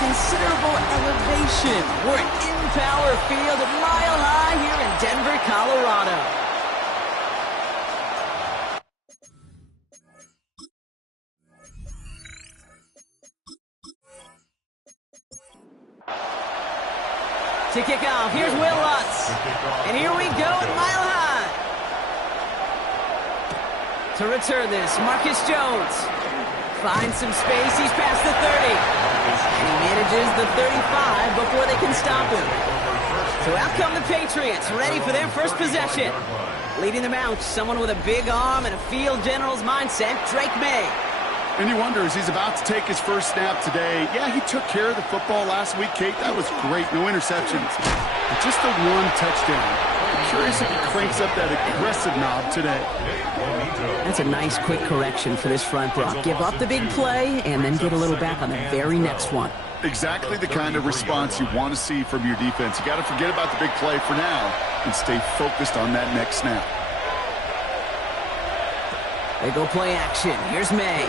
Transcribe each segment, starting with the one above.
considerable elevation. We're in Power Field at Mile High here in Denver, Colorado. To kick off, here's Will Lutz. And here we go at Mile High. To return this, Marcus Jones. Finds some space, he's past the 30. And he manages the 35 before they can stop him. So out come the Patriots, ready for their first possession. Leading them out, someone with a big arm and a field general's mindset, Drake May. And he wonders, he's about to take his first snap today. Yeah, he took care of the football last week, Kate. That was great. No interceptions. But just the one touchdown. I'm curious if he cranks up that aggressive knob today. That's a nice, quick correction for this front, Brock. Give up the big play and then get a little back on the very next one. Exactly the kind of response you want to see from your defense. You got to forget about the big play for now and stay focused on that next snap. They go play action. Here's May.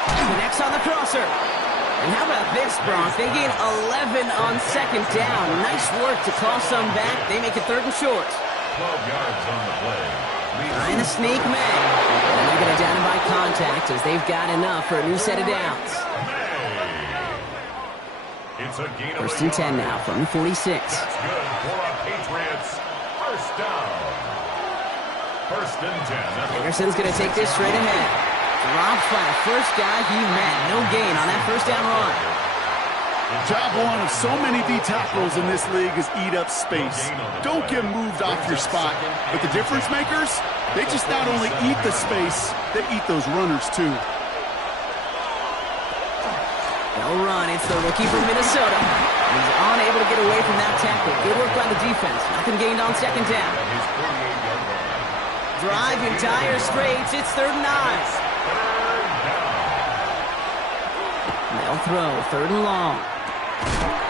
Connects on the crosser. And how about this, Bronco? They gain 11 on second down. Nice work to call some back. They make it 3rd and short. 12 yards on the play. Trying to sneak May. And they're going to down him by contact as they've got enough for a new set of downs. It's a gain of 1st and 10 now from the 46. That's good for a Patriots. First down. 1st and 10. Anderson's going to take this straight ahead. Dropped by the first guy he met. No gain on that first down run. Job one of so many D tackles in this league is eat up space. Don't get moved off your spot. But the difference makers, they just not only eat the space, they eat those runners too. They'll run. It's the rookie from Minnesota. He's unable to get away from that tackle. Good work by the defense. Nothing gained on second down. Drive in dire straits. It's 3rd and 9. They'll throw 3rd and long.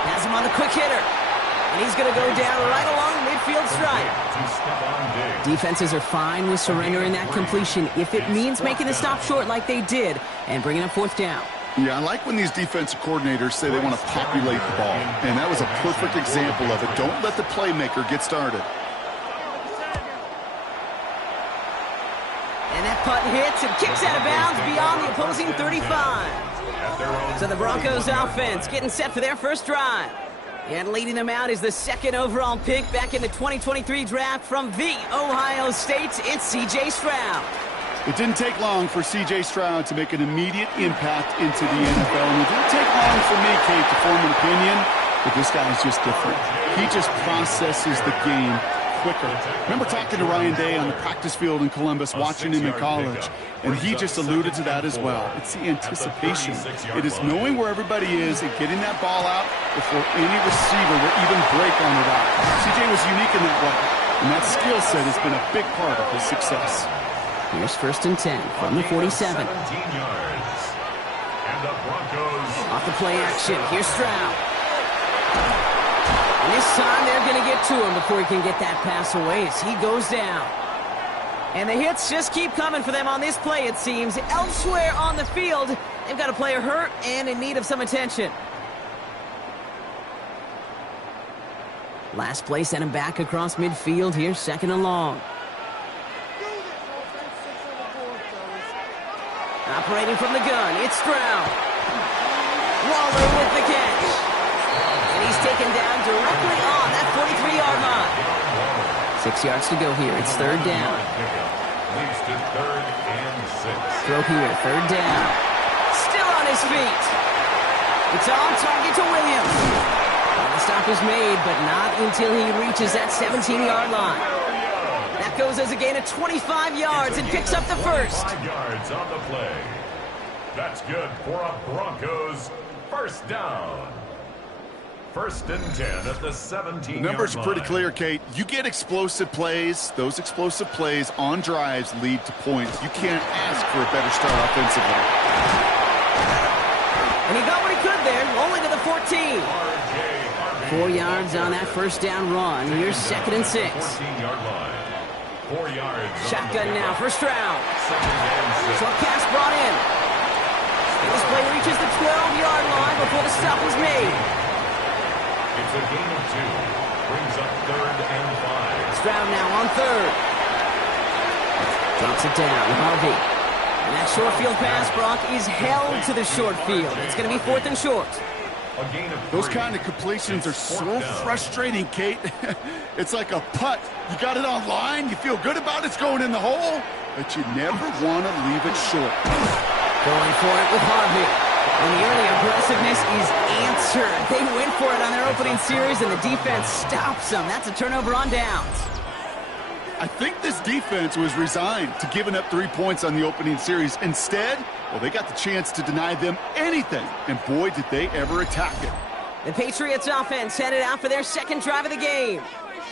Has him on the quick hitter. And he's going to go down right along the midfield stripe. Defenses are fine with surrendering that completion if it means making the stop short like they did and bringing up 4th down. Yeah, I like when these defensive coordinators say they want to populate the ball. And that was a perfect example of it. Don't let the playmaker get started. And that punt hits and kicks out of bounds beyond the opposing 35. So the Broncos offense getting set for their first drive. And leading them out is the 2nd overall pick back in the 2023 draft from the Ohio State. It's C.J. Stroud. It didn't take long for C.J. Stroud to make an immediate impact into the NFL. And it didn't take long for me, Kate, to form an opinion, but this guy is just different. He just processes the game quicker. Remember talking to Ryan Day on the practice field in Columbus, watching him in college, and he just alluded to that as well. It's the anticipation. It is knowing where everybody is and getting that ball out before any receiver will even break on it out. CJ was unique in that way, and that skill set has been a big part of his success. Here's 1st and 10 from the 47. 17 yards. And the Broncos. Off the play action. Here's Stroud. And this time they're going to get to him before he can get that pass away as he goes down. And the hits just keep coming for them on this play, it seems. Elsewhere on the field, they've got a player hurt and in need of some attention. Last play sent him back across midfield here, 2nd and long. Operating from the gun, it's Stroud. Waller with the catch. And he's taken down directly on that 43-yard line. 6 yards to go here. It's 3rd down. Leads to 3rd and 6. Throw here, 3rd down. Still on his feet. It's on target to Williams. And the stop is made, but not until he reaches that 17-yard line. That goes as a gain of 25 yards and picks up the first. 5 yards on the play. That's good for a Broncos first down. 1st and 10 at the 17-yard line. Numbers are pretty clear, Kate. You get explosive plays. Those explosive plays on drives lead to points. You can't ask for a better start offensively. And he got what he could there, only to the 14. 4 yards on that first down run. Here's 2nd and 6. 14-yard line. 4 yards. Shotgun now for Stroud. Short pass brought in. And this play reaches the 12-yard line before the stop was made. It's a gain of 2. Brings up 3rd and 5. Stroud now on 3rd. Drops it down, Harvey. And that short field pass, Brock, is held to the short field. It's going to be 4th and short. A gain of 3. Those kind of completions are so frustrating, Kate. It's like a putt. You got it on line, you feel good about it's going in the hole, but you never want to leave it short. Going for it with Harvey. And the early aggressiveness is answered. They went for it on their opening series, and the defense stops them. That's a turnover on downs. I think this defense was resigned to giving up 3 points on the opening series. Instead, well, they got the chance to deny them anything, and boy, did they ever attack it. The Patriots offense headed out for their second drive of the game.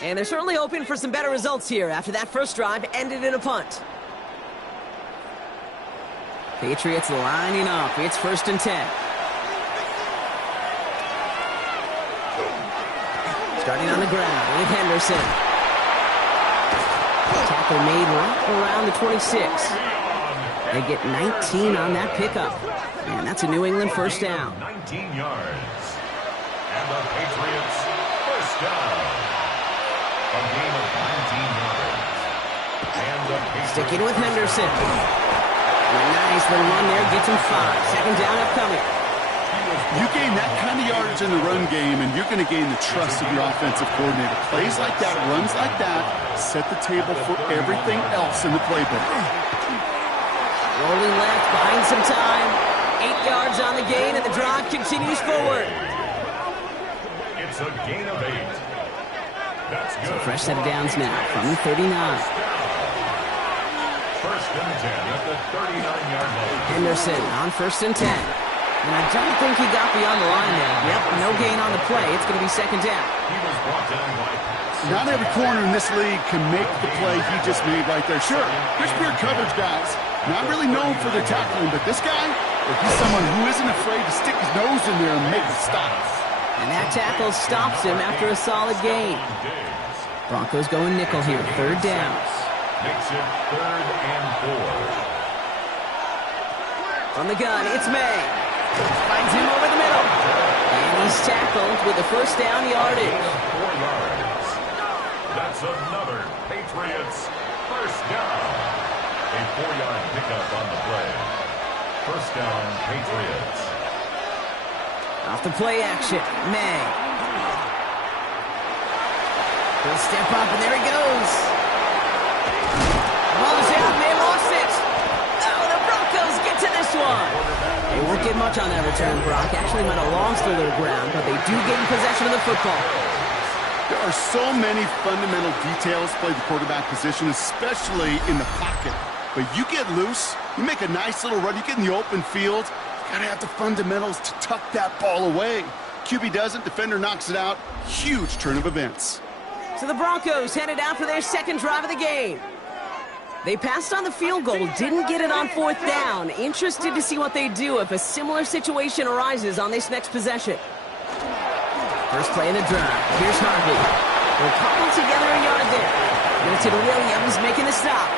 And they're certainly hoping for some better results here after that first drive ended in a punt. Patriots lining up. It's 1st and 10. Starting on the ground with Henderson. Tackle made right around the 26. They get 19 on that pickup. And that's a New England first down. 19 yards. And the Patriots first down. A gain of 19 yards. And the Patriots sticking with Henderson. And a nice little run there gets him 5. Second down upcoming. You gain that kind of yardage in the run game, and you're going to gain the trust of your offensive coordinator. Plays like that, runs like that, set the table for everything else in the playbook. Rolling left, buying some time. 8 yards on the gain, and the drive continues forward. It's a gain of 8. That's good. So fresh set of downs now from the 39. 1st and 10 at the 39-yard line. Henderson on 1st and 10. And I don't think he got beyond the line there. Yep, no gain on the play. It's going to be second down. He was brought down by pass. Not every corner in this league can make the play he just made right there. Sure, there's weird coverage guys. Not really known for their tackling, but this guy, he's someone who isn't afraid to stick his nose in there and make the stops. And that tackle stops him after a solid gain. Broncos going nickel here, 3rd down. Makes it 3rd and 4. From the gun, it's May. Finds him over the middle. And he's tackled with the first down yardage. 4 yards. That's another Patriots first down. A 4-yard pickup on the play. First down, Patriots. Off the play action, May. He'll step up, and there he goes. Ball is out, May lost it. Oh, the Broncos get to this one. They won't get much on that return, Brock. Actually might have lost a little ground, but they do gain possession of the football. There are so many fundamental details play the quarterback position, especially in the pocket. But you get loose, you make a nice little run, you get in the open field, you gotta have the fundamentals to tuck that ball away. QB doesn't, defender knocks it out. Huge turn of events. So the Broncos headed out for their second drive of the game. They passed on the field goal, didn't get it on 4th down. Interested to see what they do if a similar situation arises on this next possession. First play in the drive. Here's Harvey. They're cobbled together a yard there. Gets it to Williams making the stop.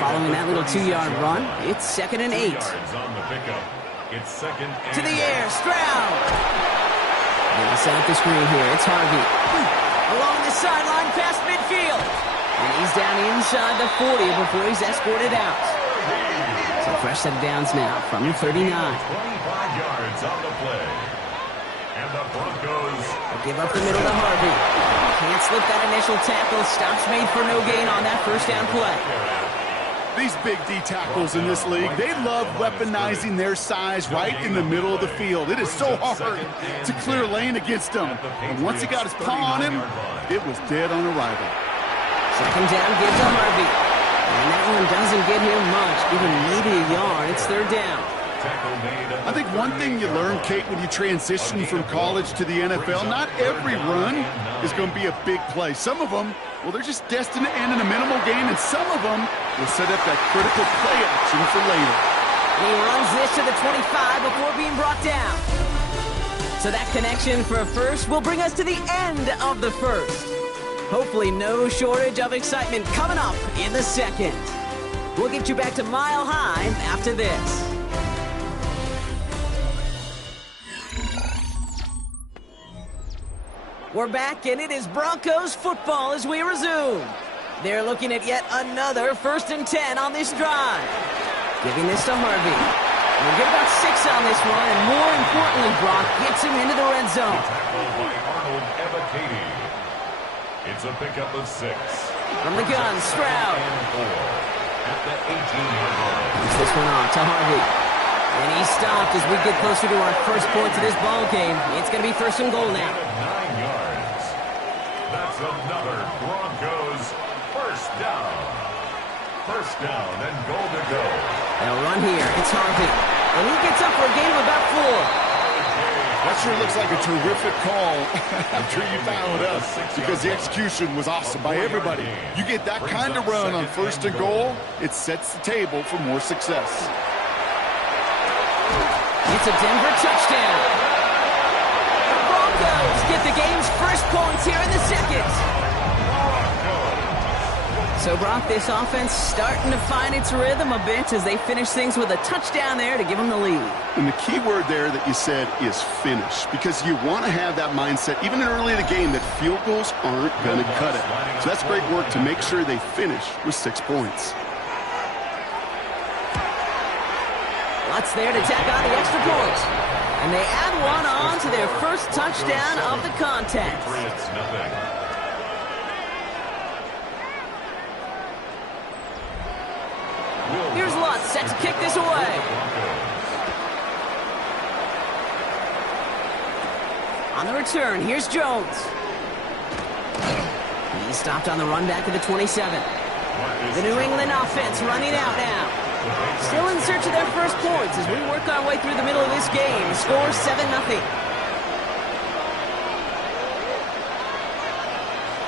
Following that little 2-yard run, it's 2nd and 8. On the pickup. It's 2nd and To the air, Stroud. They set up the screen here. It's Harvey. Along the sideline past midfield. And he's down inside the 40 before he's escorted out. So fresh set of downs now from the 39. 25 yards on the play. And the Broncos Give up the middle to Harvey. Can't slip that initial tackle. Stops made for no gain on that first down play. These big D tackles in this league, they love weaponizing their size right in the middle of the field. It is so hard to clear a lane against them. And once he got his paw on him, it was dead on arrival. Second down, give to Harvey. And that one doesn't get him much, even maybe a yard. It's 3rd down. I think one thing you learn, Kate, when you transition from college to the NFL, not every run is going to be a big play. Some of them, well, they're just destined to end in a minimal gain, and some of them will set up that critical play action for later. And he runs this to the 25 before being brought down. So that connection for a first will bring us to the end of the first. Hopefully no shortage of excitement coming up in the second. We'll get you back to Mile High after this. We're back, and it is Broncos football as we resume. They're looking at yet another 1st and 10 on this drive. Giving this to Harvey. We'll get about 6 on this one, and more importantly, Brock gets him into the red zone. Tackled by Arnold Ebiketie. It's a pickup of 6. From the gun, Stroud. And 4 at the 18-yard line. Puts this one off to Harvey. And he's stopped as we get closer to our first points of this ball game. It's going to be 1st and goal now. 9 yards. That's another Broncos 1st down. 1st down and goal to go. They'll run here. It's Harvey. And he gets up for a gain of about 4. That sure looks like a terrific call after you fouled us, because the execution was awesome by everybody. You get that kind of run on 1st and goal, it sets the table for more success. It's a Denver touchdown. The Broncos get the game's first points here in the 2nd. So, Brock, this offense starting to find its rhythm a bit as they finish things with a touchdown there to give them the lead. And the key word there that you said is finish, because you want to have that mindset, even early in the game, that field goals aren't going to cut it. So that's great work to make sure they finish with 6 points. Lots there to tack on the extra point. And they add one on to their first touchdown of the contest. Patriots, nothing. Here's Lutz set to kick this away. On the return, here's Jones. He's stopped on the run back to the 27. The New England offense running out now. Still in search of their first points as we work our way through the middle of this game. The score 7-0.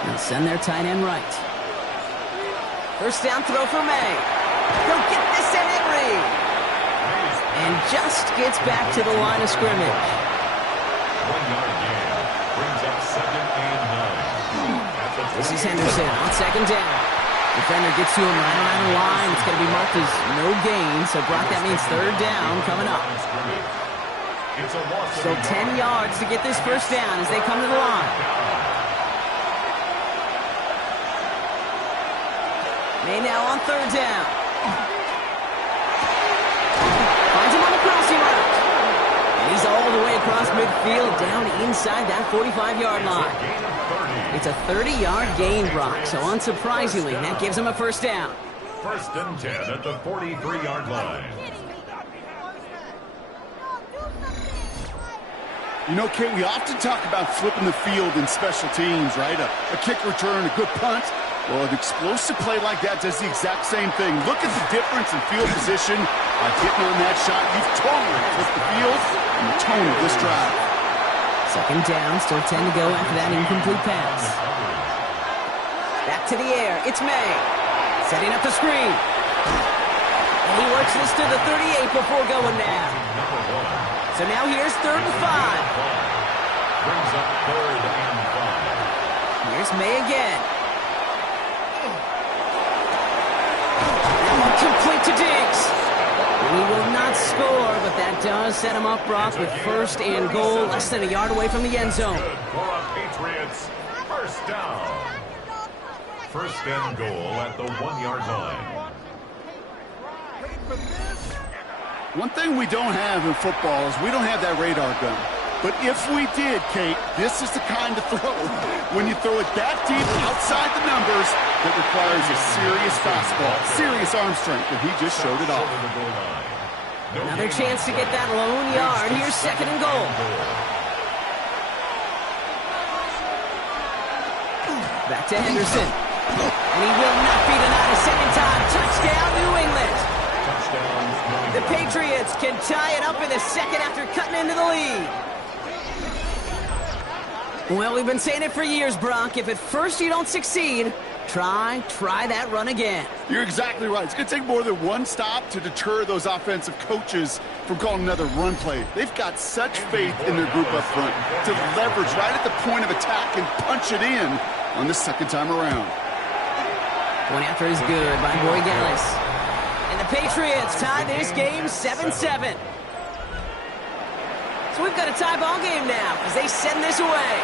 They'll send their tight end right. 1st down throw for May. He'll get this in Henry. And just gets back to the line of scrimmage. 1-yard gain. Brings up 2nd and 9. This is Henderson on 2nd down. Defender gets to him right around the line. It's going to be marked as no gain. So, Brock, that means 3rd down coming up. So 10 yards to get this 1st down as they come to the line. May now on 3rd down. Finds him on the crossing route. And he's all the way across midfield down inside that 45-yard line. It's a 30-yard gain, Brock, so unsurprisingly, that gives him a 1st down. 1st and 10 at the 43-yard line. You know, Kate, we often talk about flipping the field in special teams, right? A kick return, a good punt. Well, an explosive play like that does the exact same thing. Look at the difference in field position. By hitting on that shot, you've totally flipped the field and the tone of this drive. 2nd down, still 10 to go after that incomplete pass. Back to the air, it's May. Setting up the screen. And he works this to the 38 before going down. So now here's 3rd and 5. Brings up 3rd and 5. Here's May again. Complete to Diggs. He will not score, but that does set him up, Brock, with 1st and goal, less than a yard away from the end zone. Good for a Patriots 1st down. 1st and goal at the 1-yard line. One thing we don't have in football is we don't have that radar gun. But if we did, Kate, this is the kind of throw, when you throw it that deep outside the numbers, that requires a serious fastball, serious arm strength, and he just showed it off. Another chance to get that lone yard. Here's 2nd and goal. Back to Henderson. And he will not be denied a 2nd time. Touchdown, New England. The Patriots can tie it up in the 2nd after cutting into the lead. Well, we've been saying it for years, Brock. If at first you don't succeed, try that run again. You're exactly right. It's going to take more than one stop to deter those offensive coaches from calling another run play. They've got such faith in their group up front to leverage right at the point of attack and punch it in on the 2nd time around. One after is good by Boy Gallis. And the Patriots tie this game 7-7. So we've got a tie ball game now as they send this away.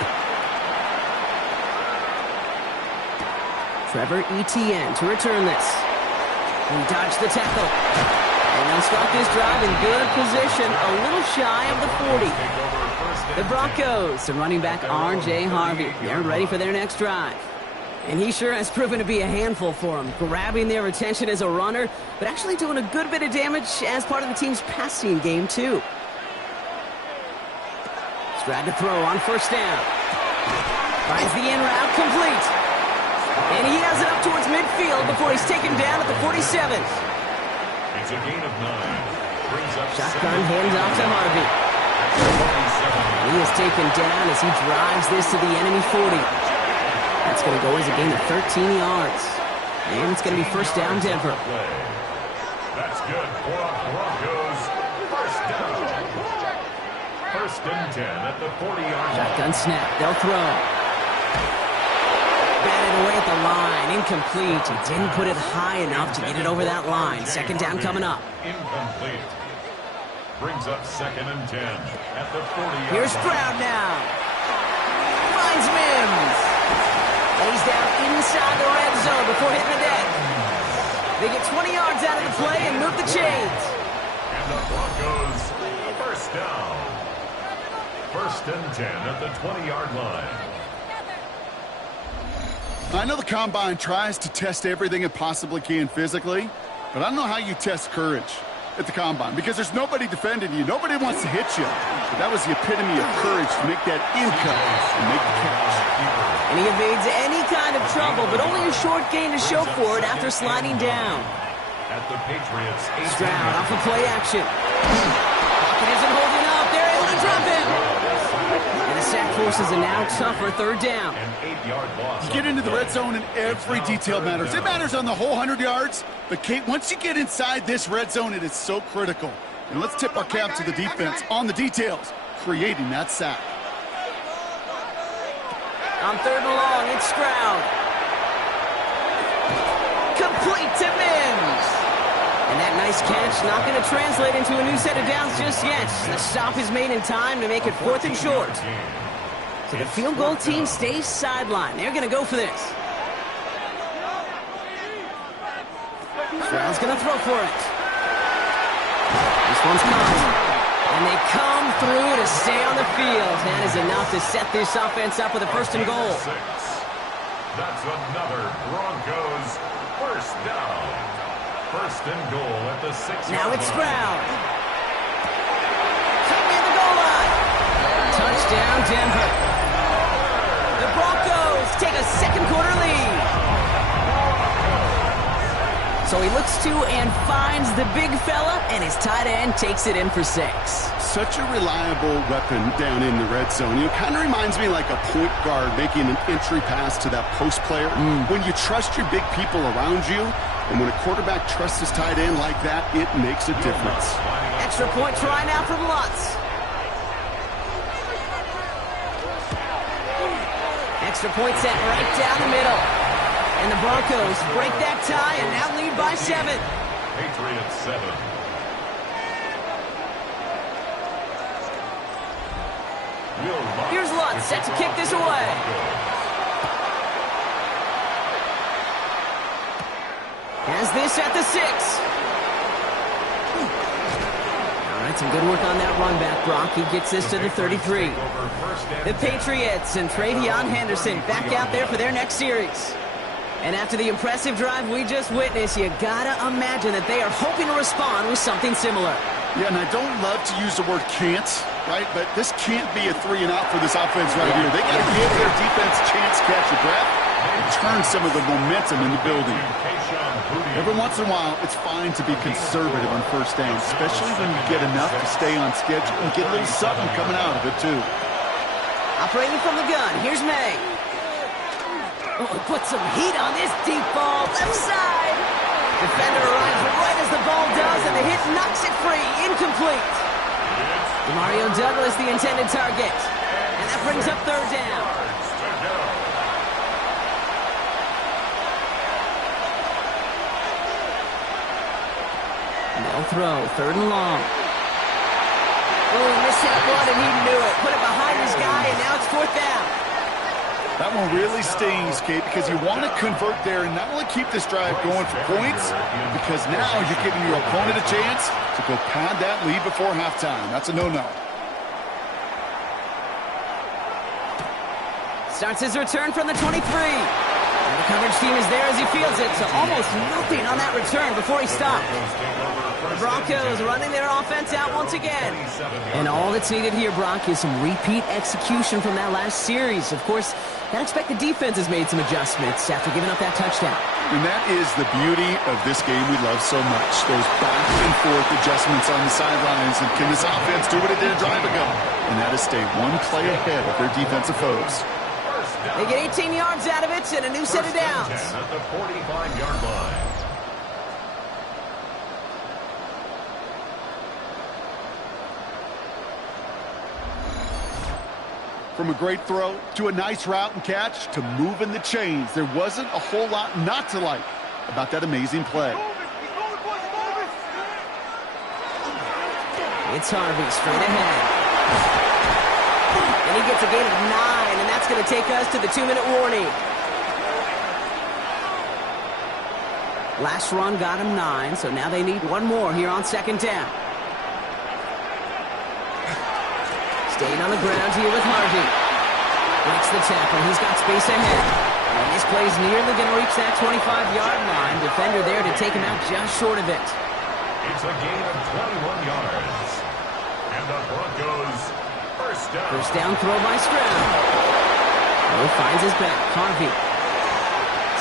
Trevor Etienne to return this. He dodged the tackle. And they'll start this drive in good position, a little shy of the 40. The Broncos and running back R.J. Harvey. They're ready for their next drive. And he sure has proven to be a handful for them, grabbing their attention as a runner, but actually doing a good bit of damage as part of the team's passing game, too. Stroud to throw on first down. Finds the in route complete. And he has it up towards midfield before he's taken down at the 47. It's a gain of 9. Brings up Shotgun handoff to Harvey. He is taken down as he drives this to the enemy 40. That's going to go as a gain of 13 yards. And it's going to be first down, Denver. That's good for Broncos. First down. First and 10 at the 40-yard line. Shotgun snap. They'll throw. Batted away at the line. Incomplete. He didn't put it high enough to get it over that line. Second down coming up. Incomplete. Brings up second and 10 at the 40-yard line. Here's Stroud now. Finds Mims. Lays down inside the red zone before hitting the deck. They get 20 yards out of the play and move the chains. And the Broncos, first down. First and 10 at the 20-yard line. I know the Combine tries to test everything it possibly can physically, but I don't know how you test courage at the Combine because there's nobody defending you. Nobody wants to hit you. But that was the epitome of courage to make that in-cut and make the catch. And he evades any kind of trouble, but only a short gain to show for it after sliding down. At the Patriots, Stroud off of play action. Pocket isn't holding up. They're able to drop him. And the sack forces a now tougher third down. An 8-yard loss. You get into the red zone and every detail matters. It matters on the whole 100 yards. But, Kate, once you get inside this red zone, it is so critical. And let's tip our cap to the defense on the details, creating that sack. On third and long, it's Stroud. Complete to Mims. And that nice catch not going to translate into a new set of downs just yet. The stop is made in time to make it fourth and short. So the field goal team stays sidelined. They're going to go for this. Stroud's going to throw for it. This one's caught. And they come through to stay on the field. That is enough to set this offense up with a first and goal. That's another Broncos first down. First and goal at the 6-yard line. Now it's Stroud. Coming in the goal line. Touchdown, Denver. The Broncos take a second quarter lead. So he looks to and finds the big fella, and his tight end takes it in for 6. Such a reliable weapon down in the red zone. You know, kind of reminds me like a point guard making an entry pass to that post player. When you trust your big people around you, and when a quarterback trusts his tight end like that, it makes a difference. Extra point try now from Lutz. Extra point set right down the middle. And the Broncos break that tie and now lead by 7. Patriots 7. Here's Lutz set to kick this away. Has this at the 6. All right, some good work on that run back, Brock. He gets this to the 33. The Patriots and Travion Henderson back out there for their next series. And after the impressive drive we just witnessed, you gotta imagine that they are hoping to respond with something similar. Yeah, and I don't love to use the word can't, right? But this can't be a 3 and out for this offense right here. They got to give their defense a chance to catch a breath and turn some of the momentum in the building. Every once in a while, it's fine to be conservative on first down, especially when you get enough to stay on schedule and get a little something coming out of it, too. Operating from the gun, here's May. Oh, put some heat on this deep ball, left side. Defender arrives right as the ball does, and the hit knocks it free, incomplete. Mario Douglas, the intended target. And that brings up third down. They'll throw, third and long. Oh, missed that one, and he knew it. Put it behind his guy, and now it's fourth down. That one really stings, Kate, because you want to convert there and not only keep this drive going for points, because now you're giving your opponent a chance to go pad that lead before halftime. That's a no-no. Starts his return from the 23. And the coverage team is there as he fields it, so almost nothing on that return before he stopped. The Broncos running their offense out once again. And all that's needed here, Brock, is some repeat execution from that last series. Of course, I expect the defense has made some adjustments after giving up that touchdown. And that is the beauty of this game we love so much. Those back and forth adjustments on the sidelines. And can this offense do what it did a drive ago? And that is stay one play ahead of their defensive foes. They get 18 yards out of it and a new set of downs. At the 45-yard line. From a great throw to a nice route and catch to moving the chains, there wasn't a whole lot not to like about that amazing play. It's Harvey straight ahead. And he gets a gain of 9, and that's going to take us to the 2-minute warning. Last run got him 9, so now they need one more here on second down. Staying on the ground here with Harvey. Breaks the tackle. He's got space ahead. And this play's nearly going to reach that 25-yard line. Defender there to take him out just short of it. It's a gain of 21 yards. And the Broncos first down. First down throw by Stroud. Oh, finds his back. Harvey.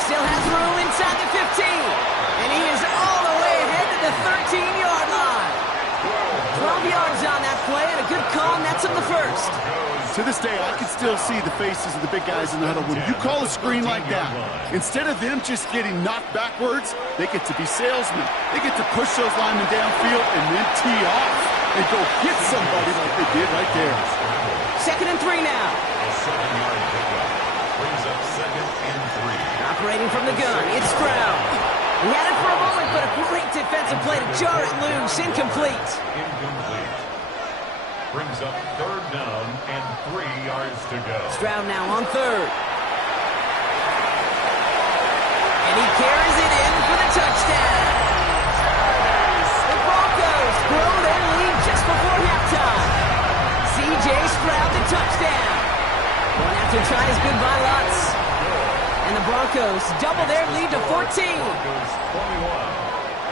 Still has room inside the 15. And he is all the way ahead to the 13-yard line. 12 yards on that play, and a good call, nets him the first. To this day, I can still see the faces of the big guys in the huddle. When you call a screen like that, instead of them just getting knocked backwards, they get to be salesmen. They get to push those linemen downfield and then tee off and go hit somebody like they did right there. 2nd and 3 now. A 7-yard pickup brings up 2nd and 3. Operating from the gun, it's Stroud. He had it for a moment, but a great defensive play to jar it loose. Incomplete. Incomplete. Brings up 3rd down and 3 yards to go. Stroud now on 3rd. And he carries it in for the touchdown. The Broncos grow their lead just before halftime. C.J. Stroud, the touchdown. Going after trying his goodbye lots. And the Broncos double their lead to 14. Broncos 21.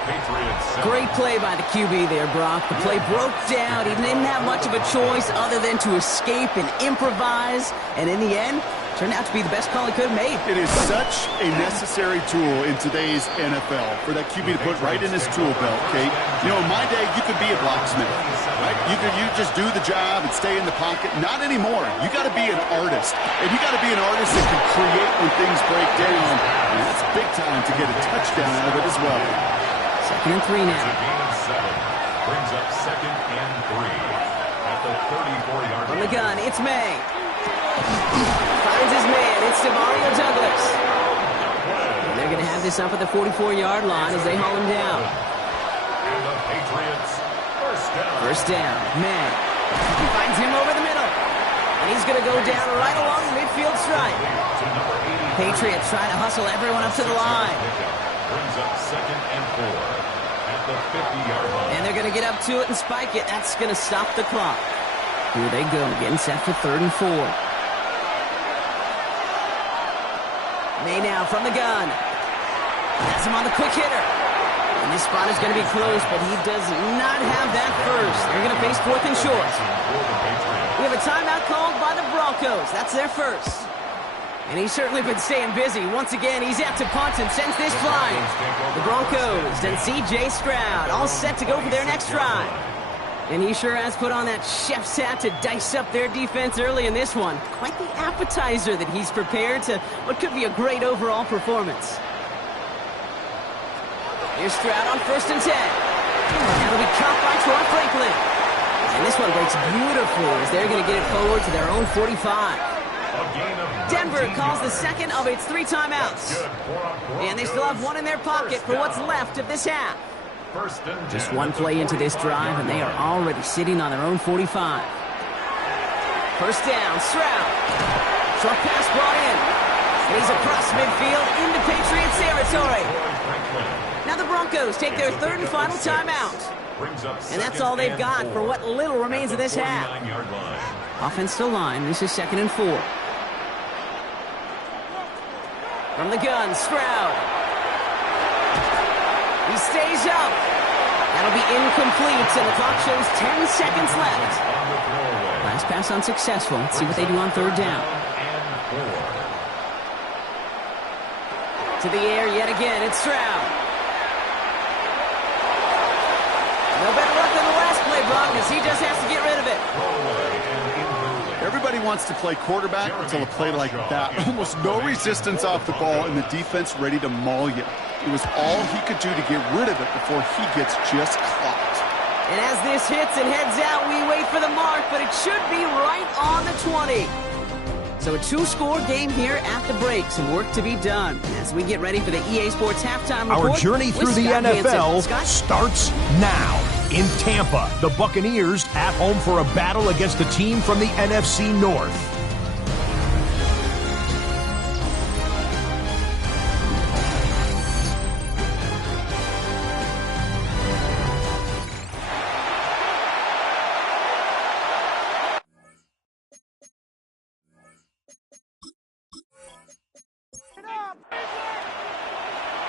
Patriots 7. Great play by the QB there, Brock. The play broke down. He didn't have much of a choice other than to escape and improvise. And in the end, turned out to be the best call he could have made. It is such a necessary tool in today's NFL for that QB to put right in his tool belt, Kate. You know, in my day, you could be a blacksmith, right? You just do the job and stay in the pocket. Not anymore. You got to be an artist. And you got to be an artist that can create when things break down. And that's big time to get a touchdown out of it as well. 2nd and 3 now. It's a gain of 7. Brings up 2nd and 3 at the 34-yard line. On the gun, it's May. Finds his man. It's Demario Douglas. And they're going to have this up at the 44-yard line as they haul him down. And the Patriots first down. First down, May. He finds him over the middle. And he's going to go down right along the midfield stripe. To number 80. Patriots trying to hustle everyone up to the line. Brings up 2nd and 4 at the 50-yard line. And they're going to get up to it and spike it. That's going to stop the clock. Here they go, getting set for 3rd and 4. May now from the gun. Has him on the quick hitter. And this spot is going to be close, but he does not have that first. They're going to face 4th and short. We have a timeout called by the Broncos. That's their first. And he's certainly been staying busy. Once again, he's out to punt and sends this flying. The Broncos and C.J. Stroud all set to go for their next drive. And he sure has put on that chef's hat to dice up their defense early in this one. Quite the appetizer that he's prepared to what could be a great overall performance. Here's Stroud on 1st and 10. That'll be caught by Troy Franklin. And this one breaks beautifully as they're going to get it forward to their own 45. Denver calls the second of its 3 timeouts. And they still have one in their pocket for what's left of this half. Just one play into this drive, and they are already sitting on their own 45. First down, Stroud. Short pass brought in. And he's across midfield into Patriots territory. Now the Broncos take their third and final timeout. And that's all they've got for what little remains of this half. Offense to line. This is 2nd and 4. From the gun, Stroud. He stays up. That'll be incomplete, and the clock shows 10 seconds left. Last pass unsuccessful. Let's see what they do on 3rd down. To the air yet again. It's Stroud. No better luck than the last play, Brock, as he just has to get rid of it. Everybody wants to play quarterback until a play like that. Almost no resistance off the ball and the defense ready to maul you. It was all he could do to get rid of it before he gets just clocked. And as this hits and heads out, we wait for the mark, but it should be right on the 20. So a 2-score game here at the break. Some work to be done as we get ready for the EA Sports halftime report. Our journey through the NFL starts now. In Tampa, the Buccaneers at home for a battle against a team from the NFC North.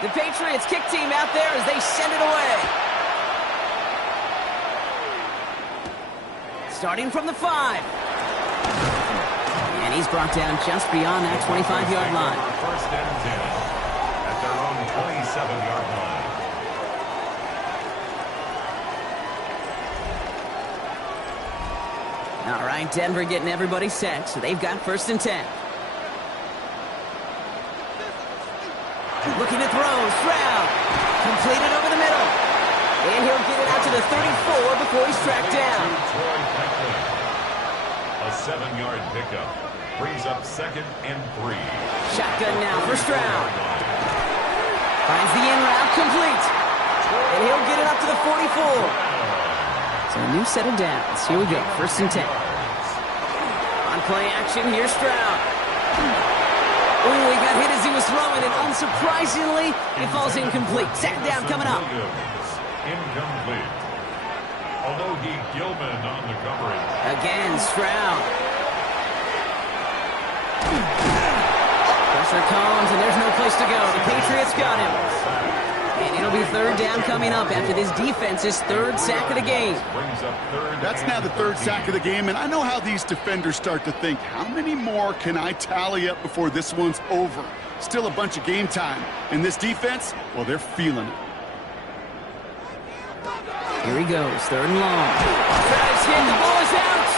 The Patriots kick team out there as they send it away. Starting from the 5. And he's brought down just beyond that 25-yard line. First and 10 at their own 27-yard line. All right, Denver getting everybody set, so they've got 1st and 10. Looking to throw, Stroud. Completed over the middle. And he'll get it out to the 34 before he's tracked down. A 7-yard pickup brings up 2nd and 3. Shotgun now for Stroud. Finds the in route, complete. And he'll get it up to the 44. So a new set of downs. Here we go, 1st and 10. On play action, here's Stroud. Ooh, he got hit as he was throwing, and unsurprisingly, it falls incomplete. 2nd down coming up. Incomplete. Although Gilman on the coverage. Again, Stroud. Pressure comes, and there's no place to go. The Patriots got him. And it'll be 3rd down coming up after this defense's 3rd sack of the game. That's now the 3rd sack of the game, and I know how these defenders start to think, how many more can I tally up before this one's over? Still a bunch of game time. And this defense, well, they're feeling it. Here he goes, 3rd and long. Drives hit, the ball is out.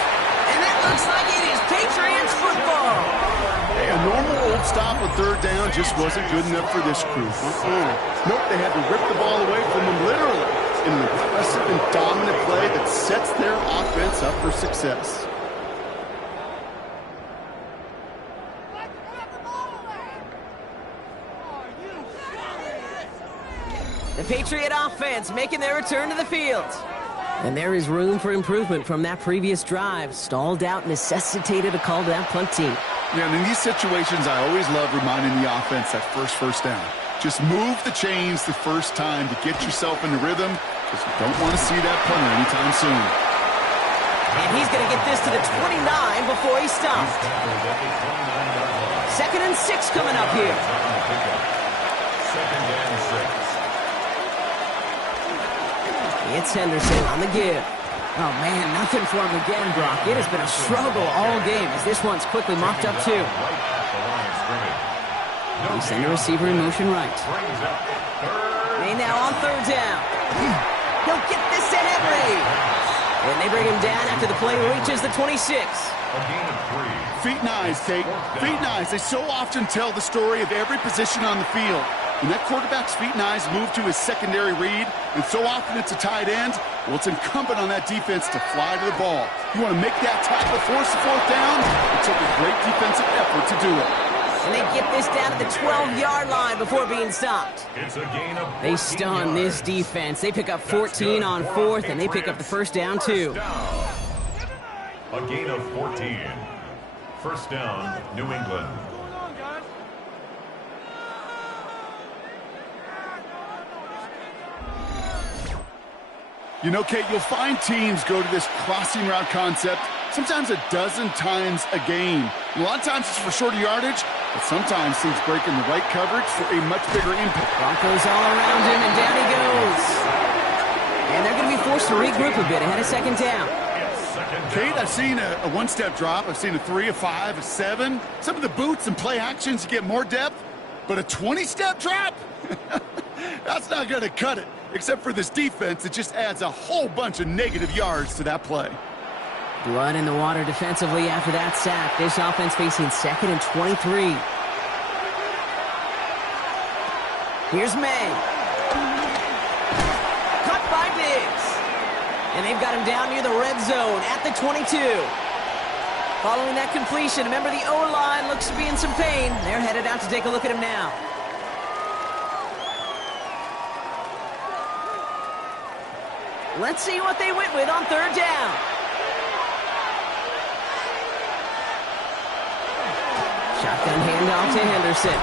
And that looks like it is Patriots football. Hey, a normal old stop with 3rd down just wasn't good enough for this crew. Nope, they had to rip the ball away from them literally in an aggressive and dominant play that sets their offense up for success. The Patriot offense making their return to the field. And there is room for improvement from that previous drive. Stalled out, necessitated a call to that punt team. Yeah, and in these situations, I always love reminding the offense that first down. Just move the chains the first time to get yourself in the rhythm, because you don't want to see that punter anytime soon. And he's going to get this to the 29 before he's stopped. 2nd and 6 coming up here. 2nd and 6. It's Henderson on the give. Oh, man, nothing for him again, Brock. It has been a struggle all game as this one's quickly mopped up, too. They send the receiver in motion right. They now on 3rd down. He'll get this to Henry. And they bring him down after the play reaches the 26. Feet and eyes, Kate. Feet and eyes. They so often tell the story of every position on the field. When that quarterback's feet and eyes move to his secondary read, and so often it's a tight end, well, it's incumbent on that defense to fly to the ball. You want to make that tackle, force the 4th down? It took a great defensive effort to do it. And they get this down to the 12-yard line before being stopped. They stun this defense. They pick up 14 on 4th, and they pick up the 1st down, too. A gain of 14. First down, New England. You know, Kate, you'll find teams go to this crossing route concept sometimes a dozen times a game. A lot of times it's for shorter yardage, but sometimes teams break in the right coverage for a much bigger impact. Broncos all around him, and down he goes. And they're going to be forced to regroup a bit ahead of second down. Kate, I've seen a one-step drop. I've seen a 3, a 5, a 7. Some of the boots and play actions, you get more depth. But a 20-step drop? That's not going to cut it. Except for this defense, it just adds a whole bunch of negative yards to that play. Blood in the water defensively after that sack. This offense facing 2nd and 23. Here's May. Cut by Diggs. And they've got him down near the red zone at the 22. Following that completion, remember the O-line looks to be in some pain. They're headed out to take a look at him now. Let's see what they went with on 3rd down. Shotgun handoff to Henderson.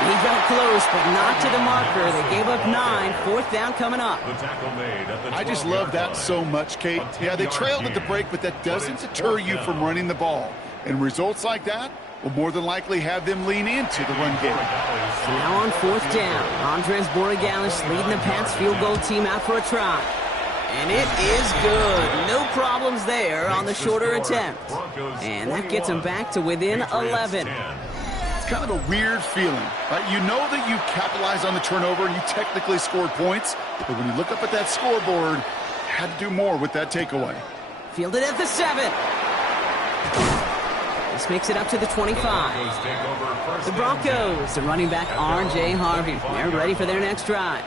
He got close, but not to the marker. They gave up 9. 4th down coming up. I just love that so much, Kate. Yeah, they trailed at the break, but that doesn't deter you from running the ball. And results like that will more than likely have them lean into the run game. So now on 4th down, Andres Borregalis leading the Pats field goal team out for a try. And it is good. No problems there on the shorter attempt. And that gets them back to within 11. It's kind of a weird feeling, right? You know that you capitalized on the turnover and you technically scored points, but when you look up at that scoreboard, you had to do more with that takeaway. Fielded at the 7. This makes it up to the 25. The Broncos, the running back R.J. Harvey. They're ready for their next drive.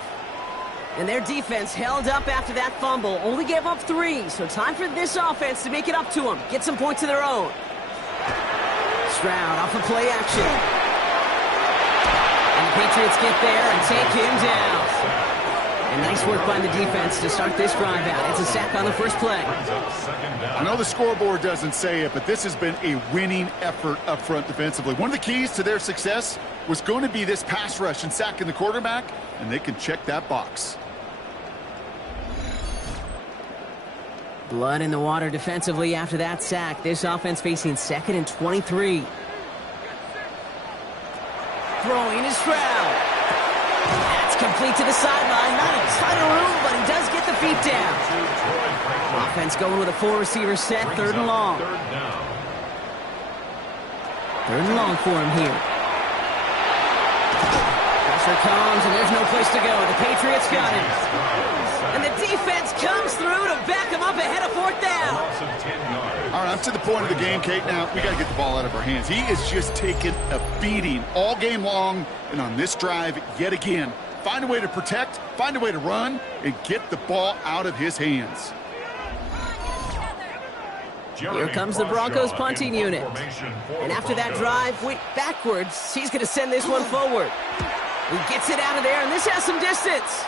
And their defense held up after that fumble. Only gave up 3, so time for this offense to make it up to them. Get some points of their own. Stroud off of play action. And the Patriots get there and take him down. And nice work by the defense to start this drive out. It's a sack on the first play. I know the scoreboard doesn't say it, but this has been a winning effort up front defensively. One of the keys to their success was going to be this pass rush and sacking the quarterback, and they can check that box. Blood in the water defensively after that sack. This offense facing 2nd and 23. Throwing is Stroud. That's complete to the sideline. Not a ton of room, but he does get the feet down. Offense going with a 4-receiver set. 3rd and long. 3rd and long for him here. Pressure comes, and there's no place to go. The Patriots got him. And the defense comes through to back him up ahead of 4th down. All right, I'm to the point of the game, Kate. Now, we got to get the ball out of our hands. He is just taking a beating all game long, and on this drive, yet again. Find a way to protect, find a way to run, and get the ball out of his hands. Here comes the Broncos punting unit. And after that drive went backwards, he's going to send this one forward. He gets it out of there, and this has some distance.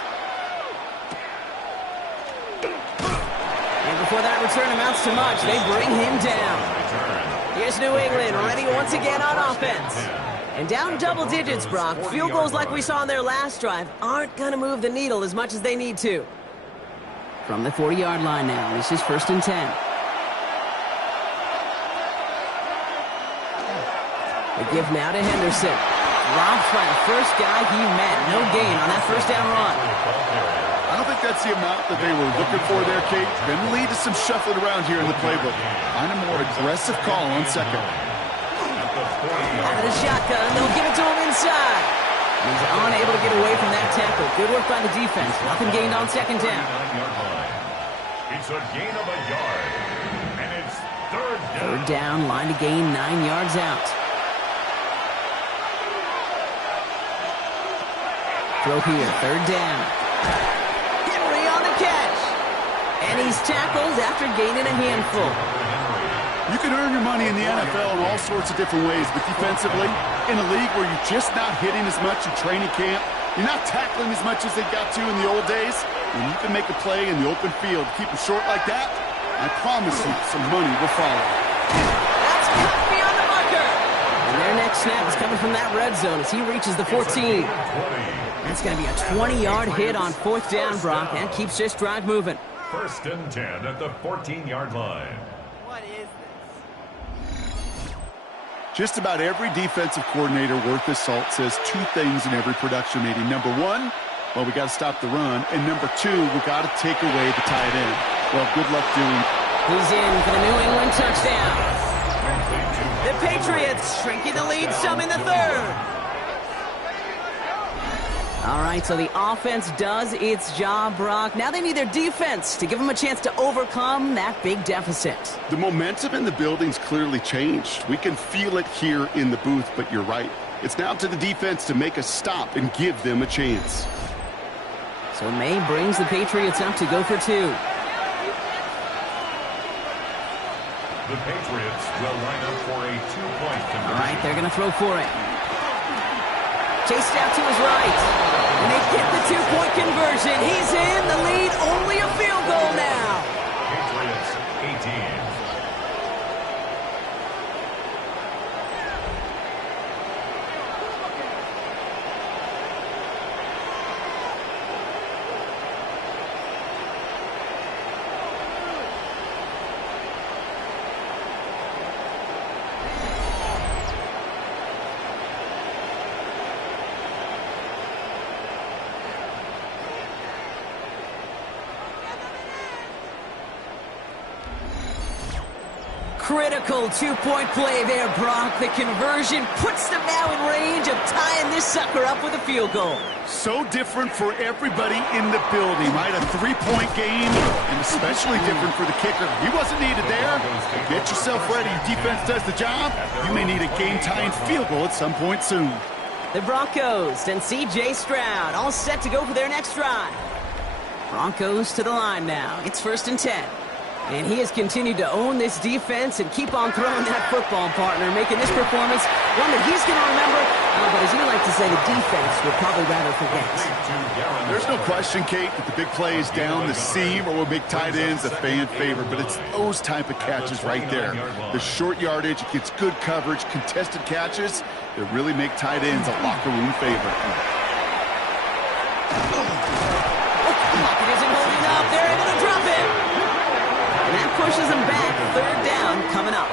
And before that return amounts to much, they bring him down. Here's New England ready once again on offense. And down double digits, Brock. Field goals like we saw on their last drive aren't going to move the needle as much as they need to. From the 40-yard line now, this is 1st and 10. The give now to Henderson. Robbed by the first guy he met. No gain on that 1st down run. I don't think that's the amount that they were looking for there, Kate. Going to lead to some shuffling around here in the playbook. Find a more aggressive call on 2nd. Out of the shotgun, they'll give it to him inside. He's unable to get away from that tackle. Good work by the defense. Nothing gained on 2nd down. It's a gain of a yard. And it's 3rd down. 3rd down, line to gain 9 yards out. Throw here, 3rd down. Henry on the catch. And he's tackled after gaining a handful. You can earn your money in the NFL in all sorts of different ways, but defensively, in a league where you're just not hitting as much in training camp, you're not tackling as much as they got to in the old days, when you can make a play in the open field, keep it short like that, I promise you some money will follow. That's Caught beyond the marker. And their next snap is coming from that red zone as he reaches the 14. That's going to be a 20-yard hit on 4th down, Brock. That keeps this drive moving. 1st and 10 at the 14-yard line. What is this? Just about every defensive coordinator worth his salt says two things in every production meeting. Number one, well, we got to stop the run. And number two, we got to take away the tight end. Well, good luck doing it. He's in for the New England touchdown. The Patriots shrinking the lead some in the 3rd. All right, so the offense does its job, Brock. Now they need their defense to give them a chance to overcome that big deficit. The momentum in the building's clearly changed. We can feel it here in the booth, but you're right. It's now to the defense to make a stop and give them a chance. So May brings the Patriots up to go for 2. The Patriots will line up for a 2-point conversion. All right, they're going to throw for it. Chased out to his right. And they get the 2-point conversion. He's in the lead. Only a field goal now. Patriots 18. Critical 2-point play there, Brock. The conversion puts them now in range of tying this sucker up with a field goal. So different for everybody in the building, right? A 3-point game, and especially different for the kicker. He wasn't needed there. Get yourself ready. Your defense does the job. You may need a game-tying field goal at some point soon. The Broncos and C.J. Stroud all set to go for their next drive. Broncos to the line now. It's 1st and 10. And he has continued to own this defense and keep on throwing that football, partner, making this performance one that he's going to remember. But as you like to say, the defense would probably rather forget. There's no question, Kate, that the big plays down the seam or will make tight ends a fan favorite, but it's those type of catches right there. The short yardage, it gets good coverage, contested catches that really make tight ends a locker room favorite. Pocket isn't holding up. They're able to drop it. And that pushes them back. 3rd down coming up.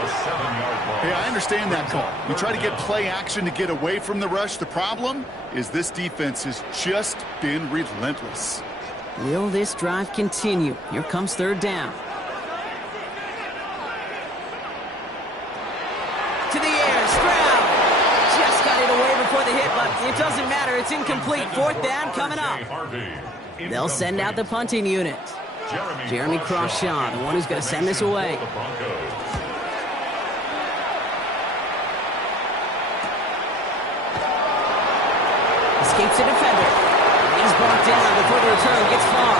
Hey, I understand that call. You try to get play action to get away from the rush. The problem is this defense has just been relentless. Will this drive continue? Here comes 3rd down. To the air, Stroud. Just got it away before the hit, but it doesn't matter. It's incomplete. 4th down coming up. They'll send out the punting unit. Jeremy Crawshaw, the one who's going to send this away. Escapes a defender. He's brought down before the return gets far.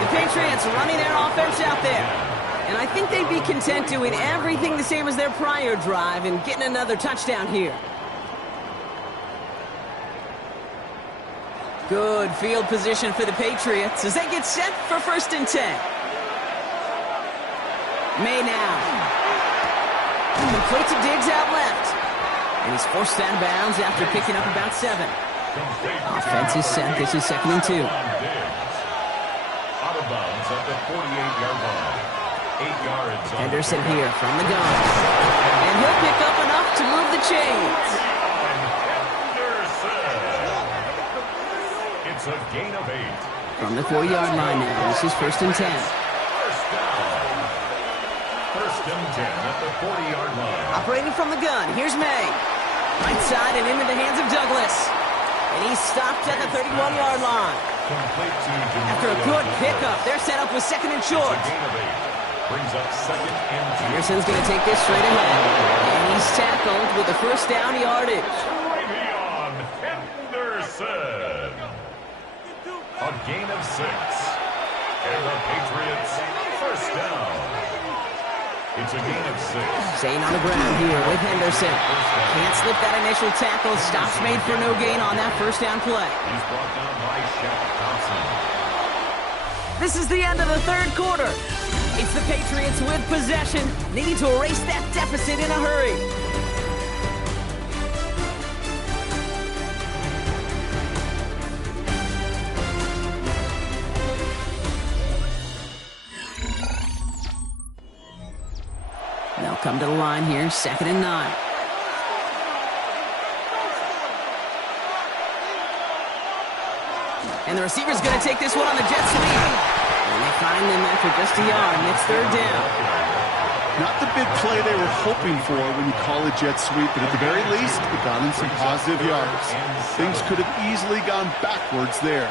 The Patriots running their offense out there. And I think they'd be content doing everything the same as their prior drive and getting another touchdown here. Good field position for the Patriots as they get set for 1st and 10. May now. Complete to Diggs out left. And he's forced out of bounds after picking up about 7. Offense is set. This is 2nd and 2. Out of bounds at the 48-yard line. 8 yards. Henderson here from the gun. And he'll pick up enough to move the chains. It's a gain of 8. From the 40-yard line now. This is 1st and 10. 1st and 10 at the 40-yard line. Operating from the gun. Here's May. Right side and into the hands of Douglas. And he's stopped at the 31-yard line. After a good pickup, they're set up with 2nd and short. Brings up 2nd and 2. Henderson's going to take this straight ahead. And he's tackled with the 1st down yardage. Ravion Henderson. A gain of 6. And the Patriots 1st down. It's a gain of 6. Staying on the ground here with Henderson. Can't slip that initial tackle. Stops made for no gain on that 1st down play. He's brought down by Shaq Thompson. This is the end of the 3rd quarter. It's the Patriots Patriots with possession, needing to erase that deficit in a hurry. They'll come to the line here, 2nd and 9. And the receiver's going to take this one on the jet sweep. And they find them after just a yard, and it's 3rd down. Not the big play they were hoping for when you call a jet sweep, but at the very least, it got them some positive yards. Things could have easily gone backwards there.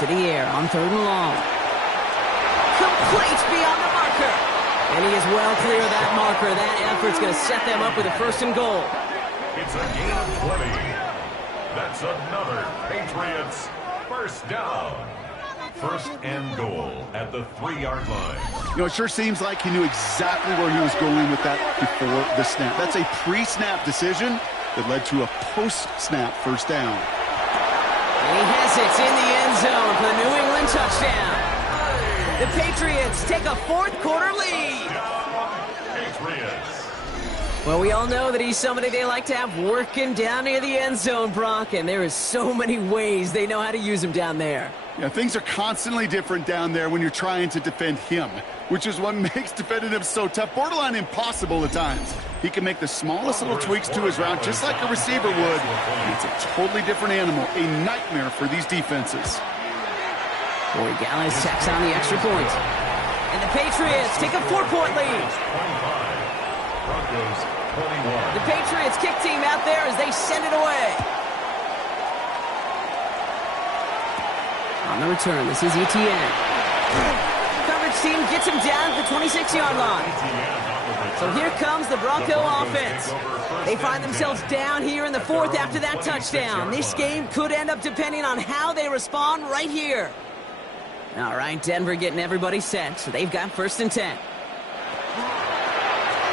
To the air on 3rd and long. Complete beyond the marker. And he is well clear of that marker. That effort's going to set them up with a 1st and goal. It's a gain of 20. That's another Patriots 1st down. 1st and goal at the 3-yard line. You know, it sure seems like he knew exactly where he was going with that before the snap. That's a pre-snap decision that led to a post-snap 1st down. And he has it in the end zone for the New England touchdown. The Patriots take a 4th quarter lead. Patriots. Well, we all know that he's somebody they like to have working down near the end zone, Brock, and there is so many ways they know how to use him down there. Yeah, things are constantly different down there when you're trying to defend him, which is what makes defending him so tough, borderline impossible at times. He can make the smallest little tweaks to his route, just like a receiver would. And it's a totally different animal, a nightmare for these defenses. Corey Gallis tacks on the extra point. And the Patriots take a 4-point lead. Broncos 21. The Patriots kick team out there as they send it away. On the return, this is Etienne. Coverage team gets him down at the 26-yard line. So here comes the Bronco offense. They find themselves down here in the 4th after that touchdown. This game could end up depending on how they respond right here. All right, Denver getting everybody set, so they've got 1st and 10.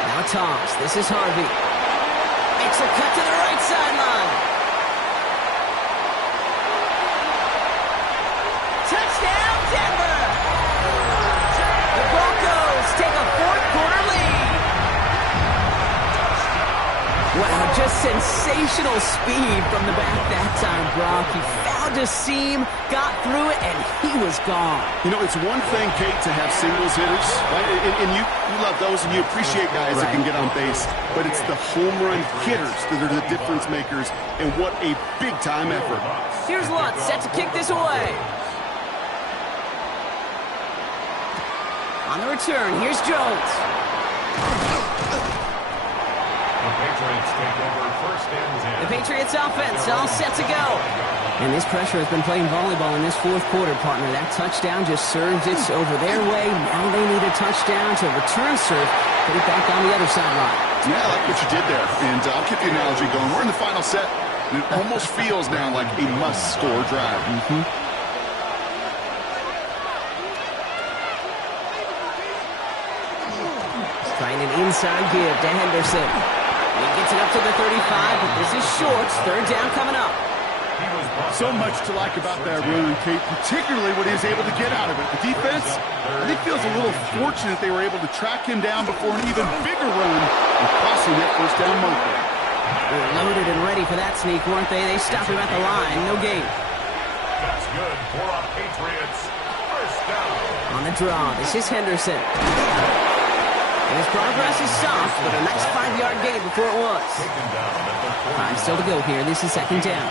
Now toss. This is Harvey. Makes a cut to the right sideline. Touchdown, Denver! The Broncos take a 4th quarter lead. Wow, just sensational speed from the back that time, Brock. He found a seam, got through it, and he was gone. You know, it's one thing, Kate, to have singles hitters, right? And you love those, and you appreciate guys that can get on base. But it's the home run hitters that are the difference makers, and what a big-time effort. Here's Lutz, set to kick this away. On the return, here's Jones. The Patriots take over 1st and 10. The Patriots offense all set to go. And this pressure has been playing volleyball in this 4th quarter, partner. That touchdown just served it over their way. Now they need a touchdown to return serve, put it back on the other sideline. Yeah, I like what you did there. And I'll keep the analogy going. We're in the final set, and it almost feels now like a must-score drive. Trying an inside give to Henderson. He gets it up to the 35, but this is short. 3rd down coming up. So much to like about that run, Kate, particularly what he was able to get out of it. The defense, I think, feels a little fortunate they were able to track him down before an even bigger run and crossing that 1st down marker. They were loaded and ready for that sneak, weren't they? They stopped him at the line. No gain. That's good for a Patriots 1st down. On the draw, this is Henderson. His progress is soft, but a nice 5-yard gain before it was. Time still to go here. This is 2nd down.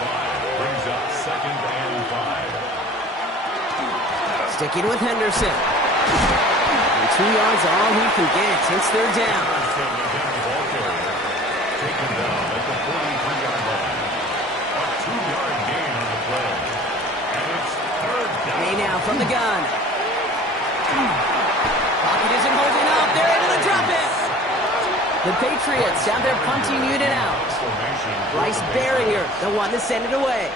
Brings up 2nd and 5. Sticking with Henderson. And 2 yards all he can get. It's 3rd down. Taken down at the 43-yard line. A 2-yard gain on the play. And it's 3rd down. Hey now from the gun. Pocket isn't holding up. They're able to drop it. The Patriots have their punting unit out. Bryce Barrier, the one to send it away.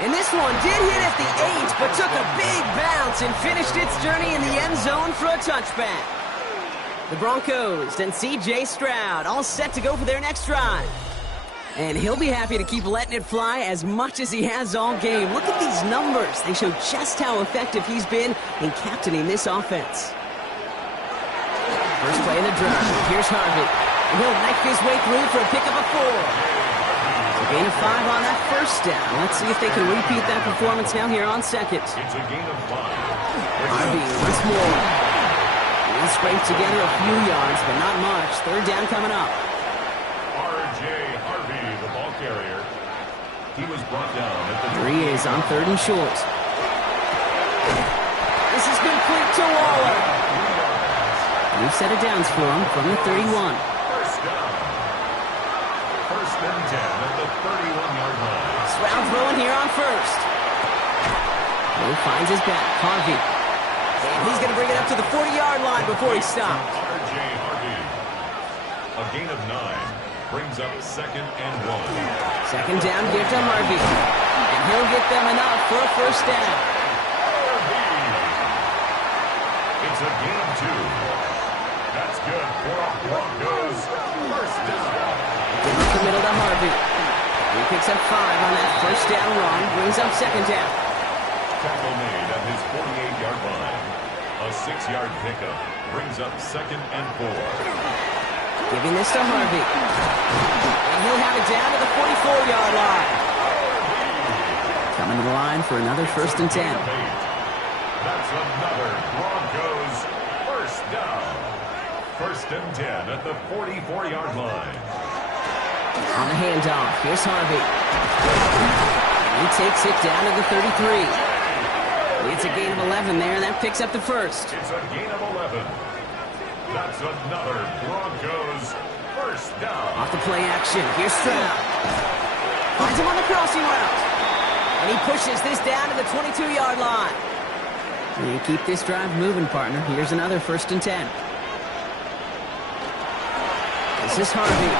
And this one did hit at the 8, but took a big bounce and finished its journey in the end zone for a touchback. The Broncos and C.J. Stroud all set to go for their next drive. And he'll be happy to keep letting it fly as much as he has all game. Look at these numbers. They show just how effective he's been in captaining this offense. First play in the drive. Here's Harvey. And he'll knife his way through for a pickup of 4. A gain of 5 on that first down. Let's see if they can repeat that performance now here on second. It's a gain of 5. Harvey once more. He scraped together a few yards, but not much. Third down coming up. R.J. Harvey, the ball carrier. He was brought down at the 3 is on 3rd and short. This is complete to Waller. New set of downs for him from the 31. First down. First and 10 at the 31-yard line. Stroud throwing here on first. Hill finds his back. Harvey. And he's going to bring it up to the 40-yard line before he stops. R.J. Harvey. A gain of 9 brings up 2nd and 1. Second down, give to Harvey. And he'll get them enough for a first down. It's a gain of 2. That's good for a Broncos first down. Give up the middle to Harvey. He picks up 5 on that first down run. Brings up second down. Tackle made at his 48-yard line. A 6-yard pickup brings up 2nd and 4. Giving this to Harvey. And he'll have it down to the 44-yard line. Coming to the line for another first and 10. That's another Broncos first down. First and 10 at the 44-yard line. On the handoff, here's Harvey. He takes it down to the 33. It's a gain of 11 there, and that picks up the first. It's a gain of 11. That's another Broncos first down. Off the play action, here's Stroud. Finds him on the crossing route. And he pushes this down to the 22-yard line. And you keep this drive moving, partner. Here's another first and 10. This is Harvey.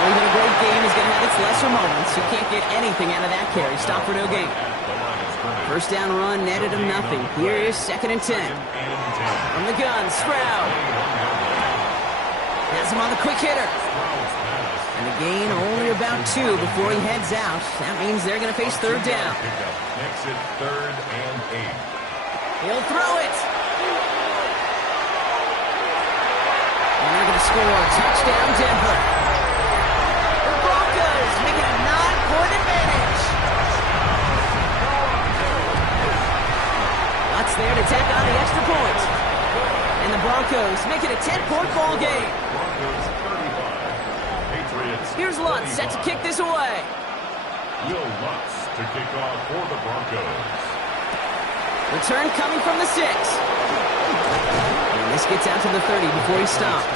Even a great game is going to have its lesser moments. You can't get anything out of that carry. Stop for no gain. First down run netted him nothing. Here is 2nd and 10. From the gun, Stroud. Has him on the quick hitter. And the gain only about 2 before he heads out. That means they're going to face third down. Makes it 3rd and 8. He'll throw it. And they're going to score. Touchdown, Denver. The Broncos making a 9-point advantage. Lutz there to tack on the extra point. And the Broncos make it a 10-point ball game. Broncos 35. Patriots. Here's Lutz set to kick this away. Will Lutz to kick off for the Broncos. Return coming from the 6. And this gets out to the 30 before he stopped.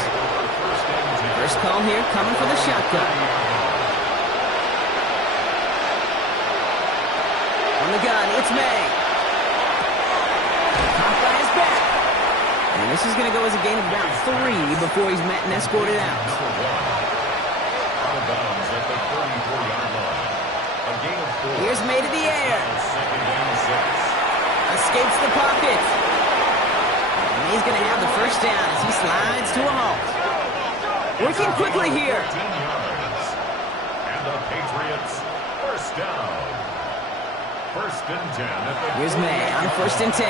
First call here coming for the shotgun. On the gun, it's May. Caught by his back. And this is going to go as a gain of about 3 before he's met and escorted out. Out of bounds at the 34-yard line. A gain of 4. Here's May to the air. 2nd and 6. Escapes the pocket. And he's going to have the first down as he slides to a halt. Working quickly here. 15 yards. And the Patriots first down. First and 10 at the Here's May on first and 10.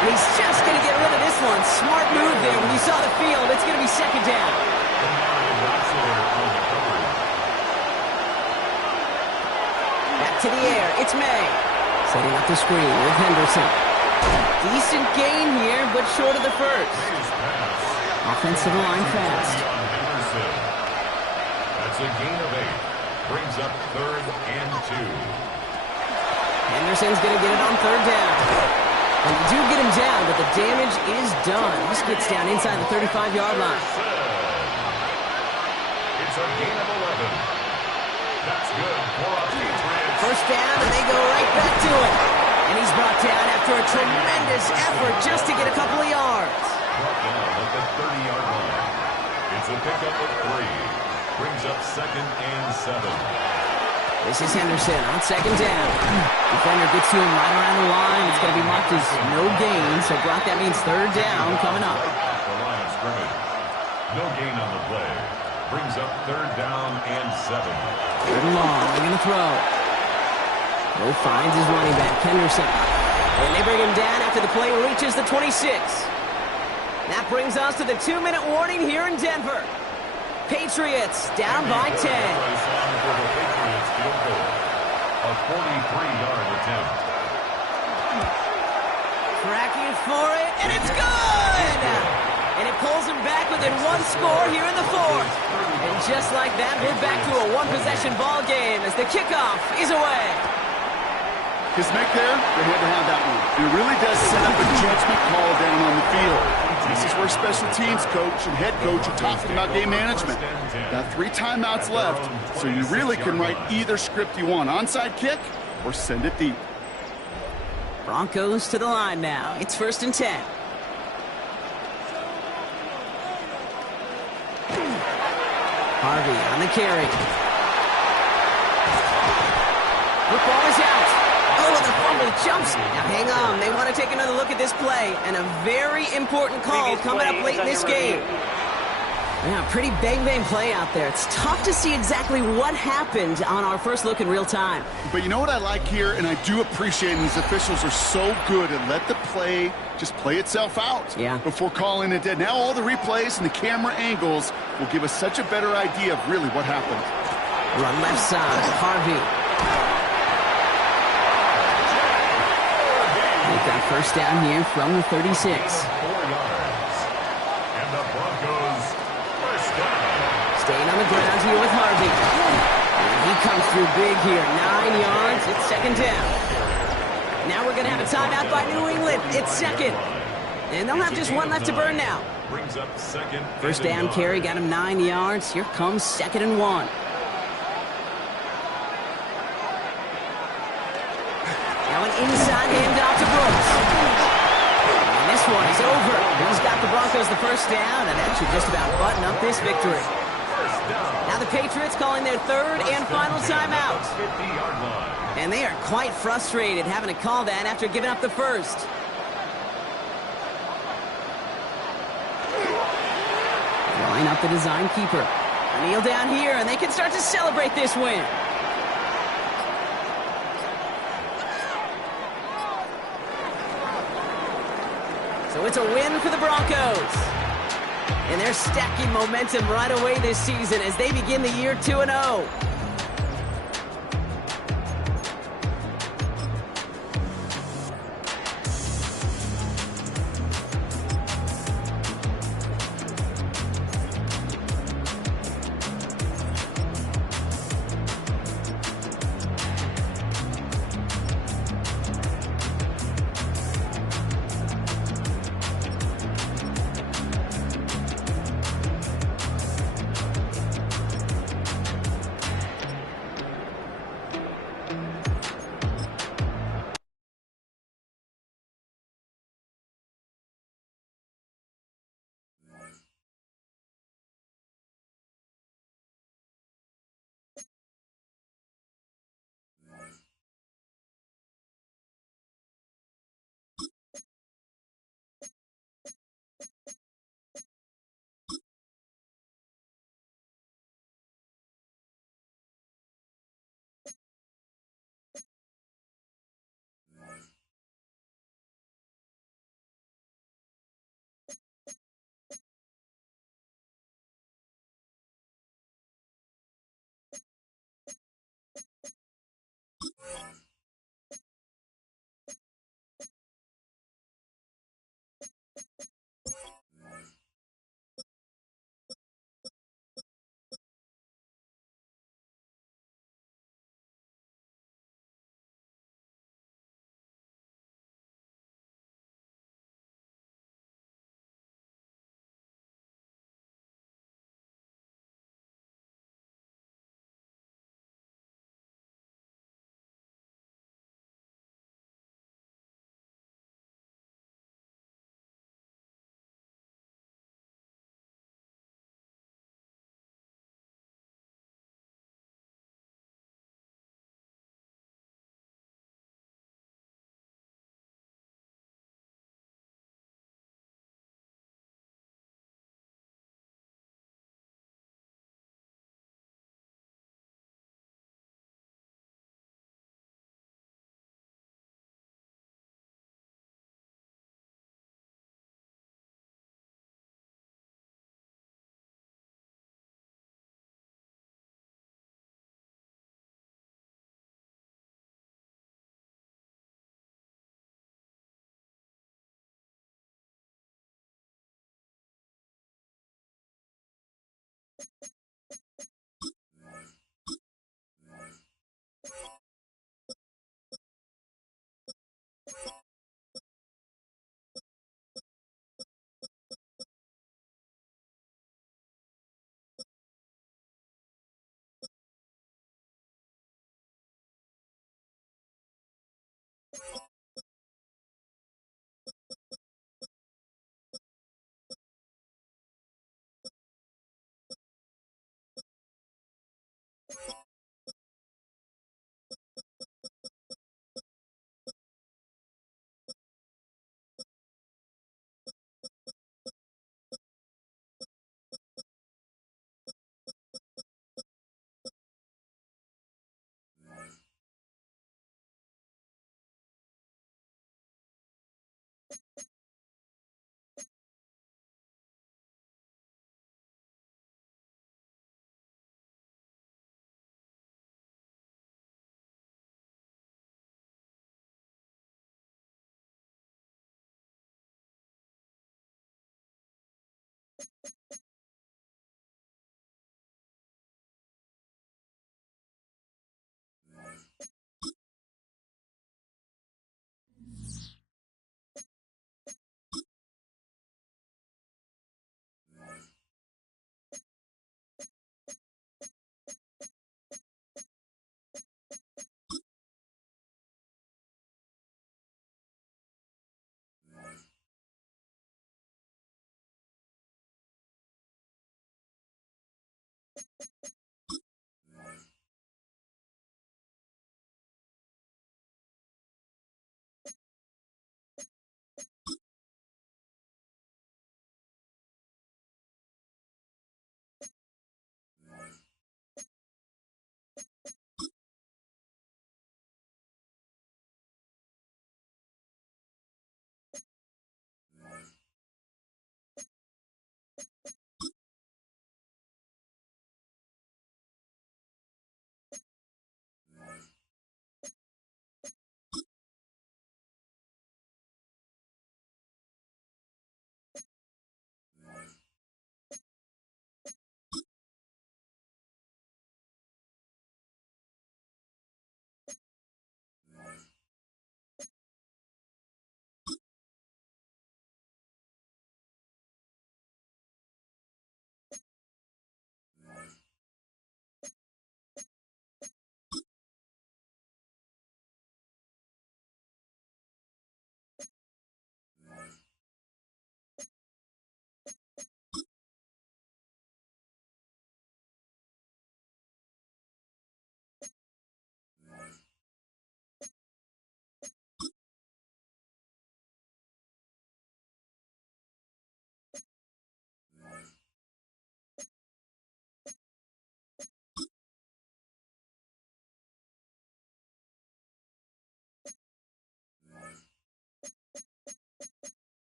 And he's just going to get rid of this one. Smart move there. When you saw the field, it's going to be second down. Back to the air. It's May. Setting up the screen with Henderson. Decent gain here, but short of the first. Offensive line fast. That's a gain of 8. Brings up 3rd and 2. Henderson's going to get it on third down. And you do get him down, but the damage is done. This gets down inside the 35-yard line. It's a gain of 11. That's good for a Patriots. First down, and they go right back to it. And he's brought down after a tremendous effort just to get a couple of yards. Brought down at the 30-yard line. It's a pickup of 3. Brings up 2nd and 7. This is Henderson on second down. Defender gets to him right around the line. It's going to be marked as no gain. So, Brock, that means third down coming up. Right off the line of scrimmage. No gain on the play. Brings up 3rd down and 7. Third and long. They're going to throw. Bo finds his running back, Henderson. And they bring him down after the play reaches the 26. That brings us to the 2-minute warning here in Denver. Patriots down by 10. A 43-yard attempt. Tracking for it, and it's good! And it pulls him back within one score here in the 4th. And just like that, we're back to a one-possession ball game as the kickoff is away. His make there, they had to have that one. It really does set up a judgment call down on the field. This is where special teams coach and head coach are talking about game management. Got 3 timeouts left, so you really can write either script you want. Onside kick or send it deep. Broncos to the line now. It's 1st and 10. Harvey on the carry. Football is out. Oh, the fumble jumps. Now hang on. They want to take another look at this play. And a very important call coming up late in this game. Yeah, pretty bang play out there. It's tough to see exactly what happened on our first look in real time. But you know what I like here, and I do appreciate it, these officials are so good and let the play just play itself out before calling it dead. Now all the replays and the camera angles will give us such a better idea of really what happened. Run left side, Harvey. They've got 1st down here from the 36. 4 yards. And the Broncos 1st down. Staying on the ground here with Harvey. And he comes through big here. 9 yards. It's 2nd down. Now we're going to have a timeout by New England. It's 2nd. And they'll have just 1 left to burn now. Brings up 2nd. 1st down carry got him 9 yards. Here comes 2nd and 1. Now an inside handoff to Brooks. And this one is over. He's got the Broncos the 1st down, and that should just about button up this victory. Now the Patriots calling their 3rd and final timeout. 50-yard line. And they are quite frustrated having to call that after giving up the 1st. Line up the design keeper. Kneel down here, and they can start to celebrate this win. So it's a win for the Broncos. And they're stacking momentum right away this season as they begin the year 2-0.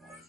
Right.